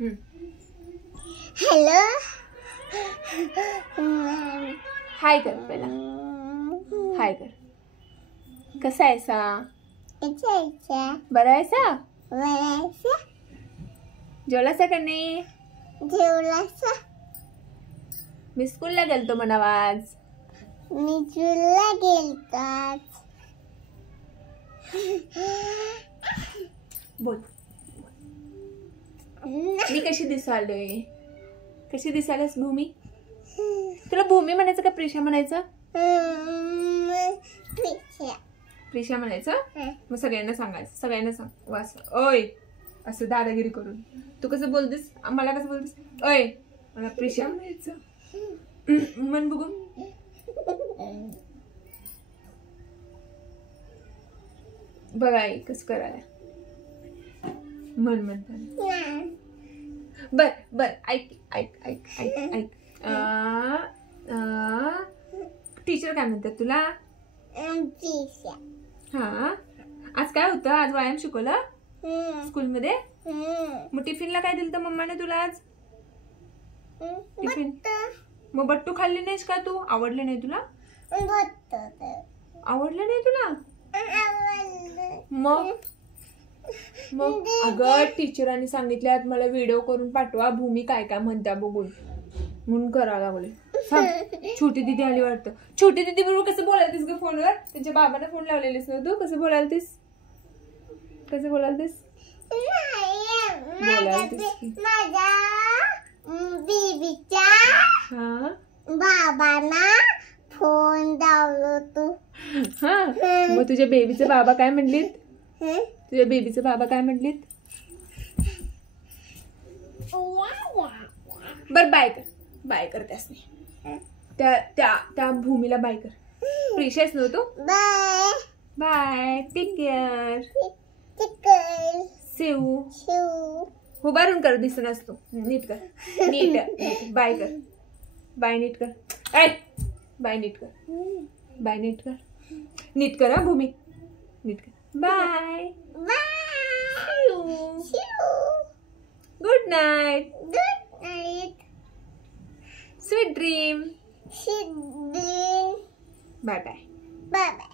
Hello hi कर पहिला. हाय कर. कसा आहेसा? बरा आहेसा? जेवलासा का नाही? जेवलासा? मी स्कूलला गेलतो म्हणावा आज. मी स्कूलला गेलतो आज. बोल. मी कशी दिसालोय? कशी दिसायलास भूमी? तुला भूमी म्हणायचं का प्रिशा म्हणायचं? प्रिशा म्हणायचं? मग सगळ्यांना सांगायचं. सगळ्यांना सांग. वास ओय असं दादागिरी करून. तू कसं बोलतेस? मला कसं बोलतेस? ओय मला प्रिशा म्हणायचं. मन बघू. बघा आई कसं करायला मन म्हणताना. बर बर ऐक ऐक ऐक ऐक ऐक. टीचर काय म्हणतात तुला? हा आज काय होतं? आज व्यायाम शिकवलं स्कूलमध्ये? मग टिफिनला काय दिलं मम्माने तुला आज? टिफिन मग बट्टू खाल्ली नाहीस का तू? आवडले नाही तुला? आवडलं नाही तुला? मग मग अगं टीचरांनी सांगितल्यात मला व्हिडिओ करून पाठवा भूमी काय काय म्हणत्या बघून म्हणून करावं लागले. छोटी दिदी आली वाटतं. छोटी दिदी बरोबर कसं बोलायतीस ग फोनवर? त्यांच्या बाबांना फोन लावलेलीस ना तू? कसं बोलायतीस? कसं बोलायतीस? हा बाबांना फोन लावलो तू. हा मग तुझ्या बेबीचे बाबा काय म्हणलीत? तुझ्या बेबीचे बाबा काय म्हणलीत? बर बाय कर. बाय कर त्यासनी. त्या भूमीला बाय कर. प्रिशियस नव्हतो. Bye bye. Take care. सेऊ उभारून कर. दिसनास तू. नीट कर. नीट बाय कर. बाय नीट कर. ऐ बाय नीट कर. बाय नीट कर. नीट कर. हा भूमी नीट कर. Bye. Good night. Sweet dream. Bye bye bye. bye.